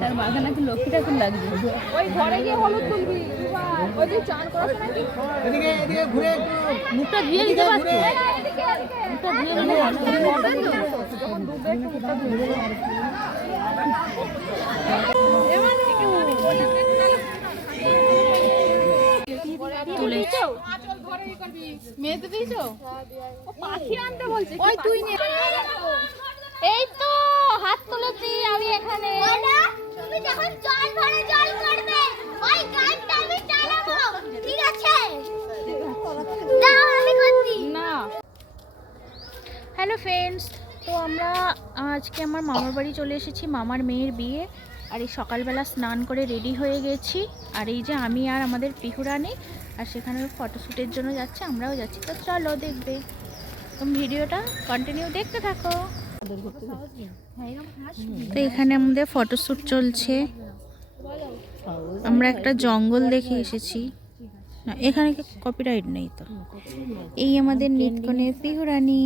তার মাথা নাকি লক্ষ্মী ঠাকুর লাগছে। ওই ঘরে গিয়ে হলুদ তুলবি। ওই যে চান করার সময় কি এদিকে এদিকে ঘুরে একটু মুখটা ধুয়ে দিতে পারছ মুখটা ধুয়ে মানে? যখন ডুবে একটু মুখটা ধুয়ে তুলেছি। মেয়েতে দিয়েছ পাখি আনতে বলছে ওই তুই এই তো হাত তুলেছি আমি এখানে। তুমি যখন জল ভরে জল করবে ওই গানটা আমি চালাবো। ঠিক আছে? দাও আমি করছি। না। হ্যালো ফ্রেন্ডস তো আমরা আজকে আমার মামার বাড়ি চলে এসেছি মামার মেয়ের বিয়ে। আর এই সকালবেলা স্নান করে রেডি হয়ে গেছি। আর এই যে আমি আর আমাদের পিহুরানি আর সেখানে ফটোশ্যুটের জন্য যাচ্ছে, আমরাও যাচ্ছি। তো চলো দেখবে। তুমি ভিডিওটা কন্টিনিউ দেখতে থাকো। তো এখানে আমাদের ফটোশ্যুট চলছে। আমরা একটা জঙ্গল দেখে এসেছি। না এখানে কপিরাইট নেই তো। এই আমাদের নিটকনে পিহুরানি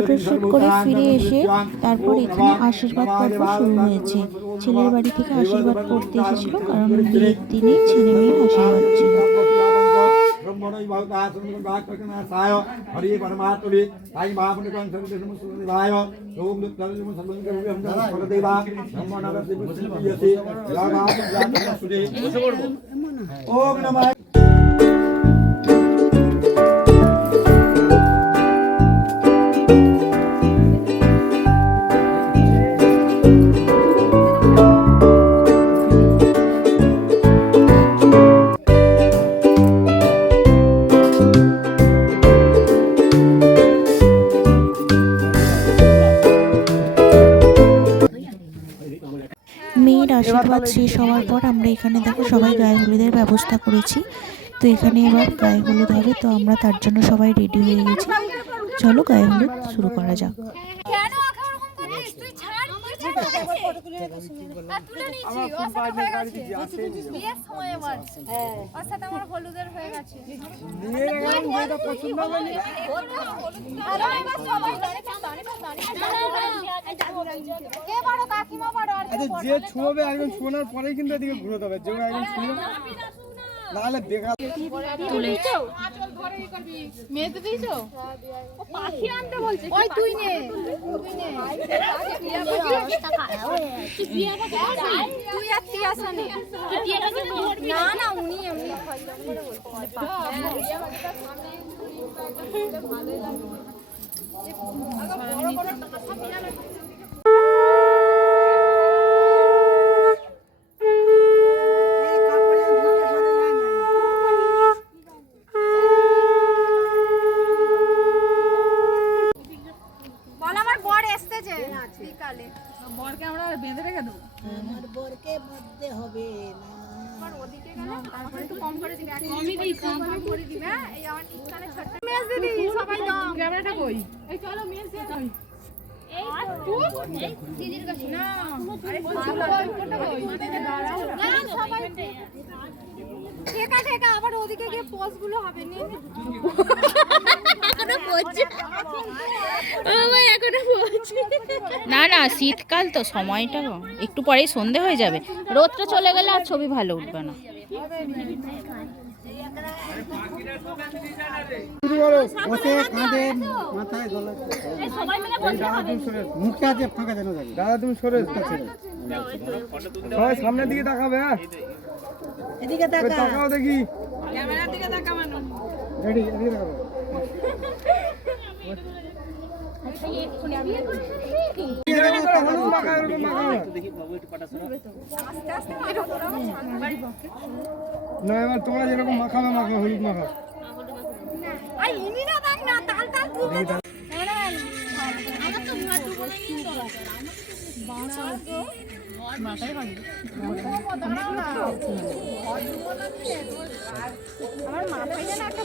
ফটোশ্যুট করে ফিরে এসে তারপর এখানে আশীর্বাদ পর্ব শুরু হয়েছে। ছেলের বাড়ি থেকে আশীর্বাদ করতে এসেছিল কারণ বিয়ের দিনে ছেলে মেয়ের আশীর্বাদ ছিল। নমঃ মেয়ের আশীর্বাদ শেষ হওয়ার পর আমরা এখানে দেখো সবাই গায়ে হলুদের ব্যবস্থা করেছি। তো এখানে এবার গায়ে হলুদ হবে তো আমরা তার জন্য সবাই রেডি হয়ে গেছি। চলো গায়ে হলুদ শুরু করা যাক। যে ছুঁবে একজন ছুঁয়ানোর পরেই কিন্তু এদিকে ঘুরতে হবে। যে একজন ছুঁয়ে নাহলে দেখা তুলেছি। মেয়েতে দিয়েছ? ও পাখি আনতে বলছে। ওই তুই নে। তুই নে তুই আর তিয়াসা নে না না উনি এমনি খাইলাম বলে করে দিবি এই আমার ঠিকখানে ছোট্ট মেজ দিদি সবাই দাও। ক্যামেরাটা কই? এই চলো মেজ দিয়ে এই তুই দিদির কাছে। না। আরে ফটোটা কই? দাঁড়াও। না সবাই ঠিক আছে আবার ওদিকে গিয়ে পোজ হবে নি। না না শীতকাল তো সময়টা একটু পরেই সন্ধে হয়ে যাবে। রোদটা চলে গেলে আর ছবি ভালো উঠবে না। বসে কাঁধে মাথায় গলা মুখে আছে ফাঁকা যেন থাকে দাদা তুমি সরে কাছে সবাই সামনের দিকে দেখাবে হ্যাঁ? এদিকে তাকাও। দেখি। ক্যামেরার দিকে এদিকে হলুদ মাখা এরকম মাখা না এবার তোমরা যেরকম মাখাবে মাখা হলুদ মাখা। তো ভাত আমার মাথায় যেন একটা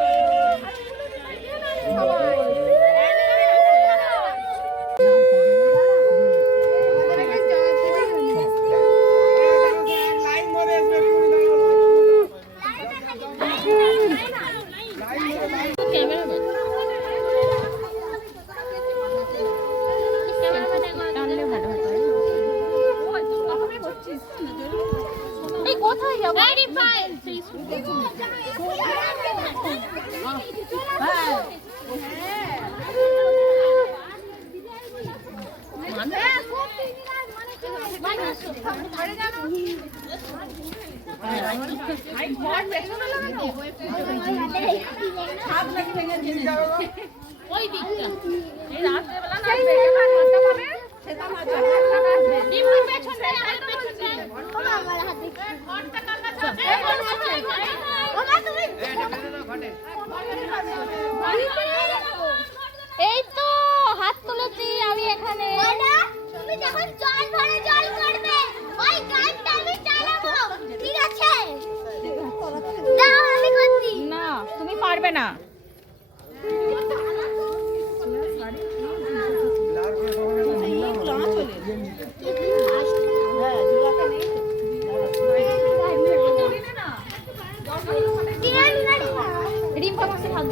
ওই দিকটা এই রাত্রে বেলা না সেটা মাছ ডিমের পেছনে আমার পেছনে আমার হাতে ঘরটা কার কাছে আছে? ওমা তুমি এই 非常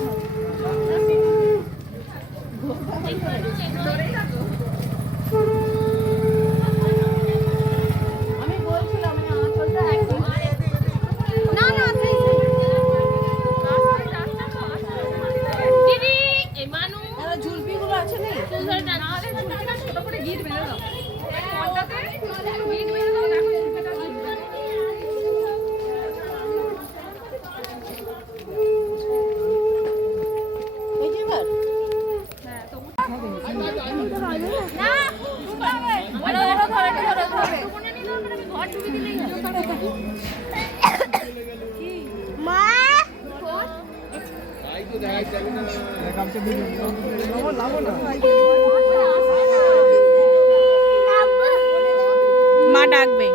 মা ডাকবে।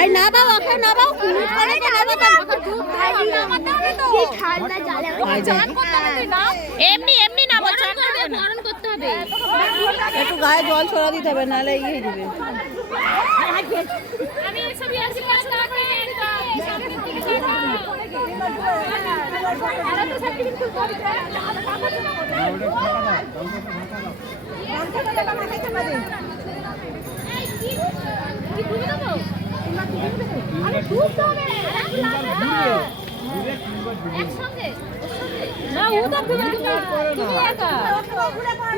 আই না বাবা ওকে না বাবা কুলুট করে না বাবা তারপর দুধ খাই কি ঠান্ডা জলে চান করতে হবে না। এমনি এমনি না বল চান করবে বরণ করতে হবে একটু গায়ে জল ছড়া দিতে হবে নাহলে ইয়ে যাবে। আমি পাস না করে সব কিছু না ও তো তুমি তুমি একা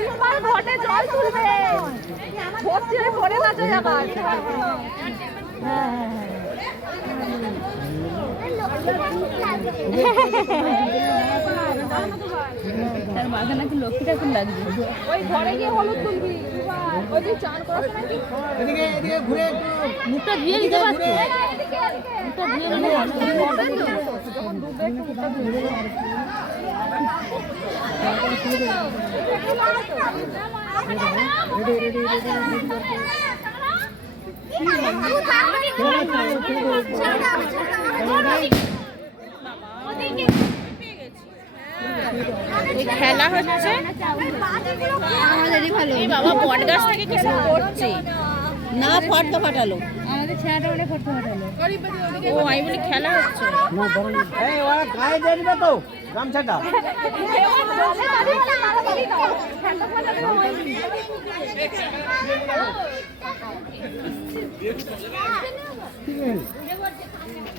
তোমার ঘটে জল তুলবে ভর্তি হয়ে। পড়ে না যায় আবার তার মাথা নাকি লক্ষ্মী ঠাকুর লাগবে ওই ঘরে গিয়ে হলুদ তুলবি ওই যে চান করার সময় কি? এদিকে এদিকে ঘুরে মুখটা ধুয়ে দিতে পারছ? মুখটা ধুয়ে দিলে যখন ডুববে একটু মুখটা ধুয়ে খেলা হচ্ছে। আমাদেরই ভালো এই বাবা বট গাছ থেকে কিছু করছে না ফটকা ফাটালো আমাদের ছেলেটা অনেক করতে পারল ও আমি বলি খেলা হচ্ছে। এই ওরা গায়ে দিয়ে দিবে তো গামছাটা।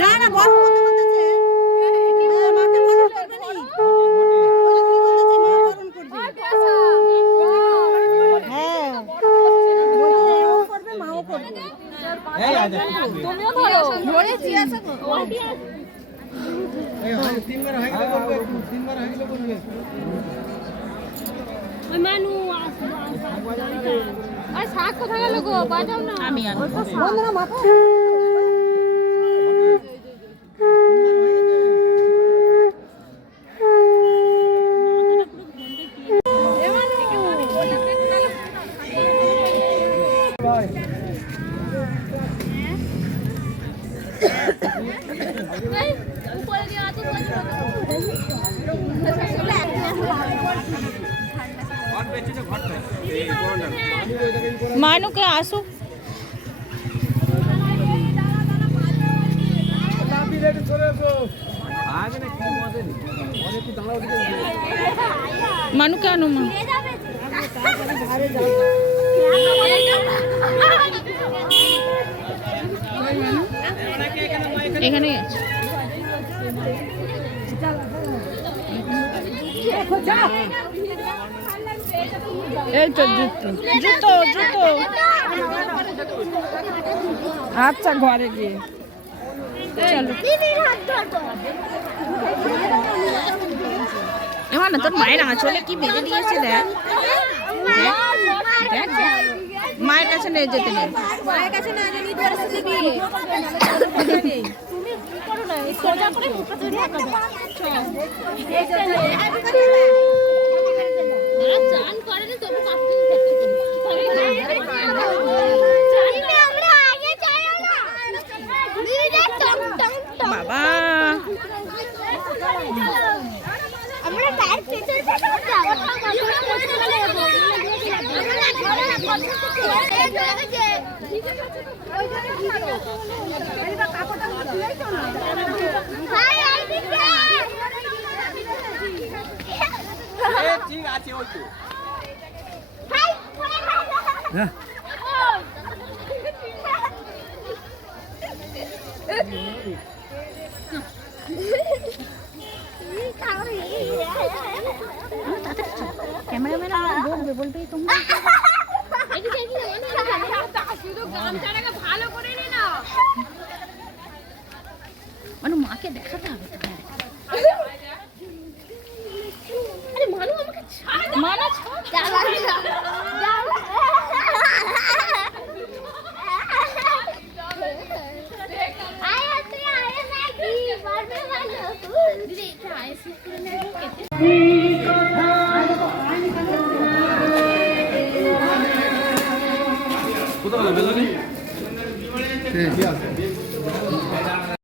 না না বড় কথা বলতেছে মাকে বড় করবে নি হ্যাঁ করবে মাও করবে তিনবার হয়ে গেলে বলবে তিনবার হয়ে গেলে বলবে আমি বন্ধুরা মাথা। মানুকে আসুক লাভি রেডি চলে এসো মানুকে আনো মা এখানে আছে। এই তো জুতো জুতো জুতো। আচ্ছা ঘরে গিয়ে। চলো। এবার না তোর মায়ের আঁচলে কি বেঁধে দিয়েছে দেখ। মায়ের কাছে নিয়ে যেতে নেই। মায়ের কাছে না জানি পরিস্থিতি বিয়ে সোজা করে মুখটা না দিদি টং টং টং বাবা। আমরা টায়ার পেছনে থেকে যাব আমরা বসে গেলে ঠিক আছে ওই তো। ক্যামেরাম্যান বলবে বলবে তোমরা মানে মাকে দেখাতে হবে তো। He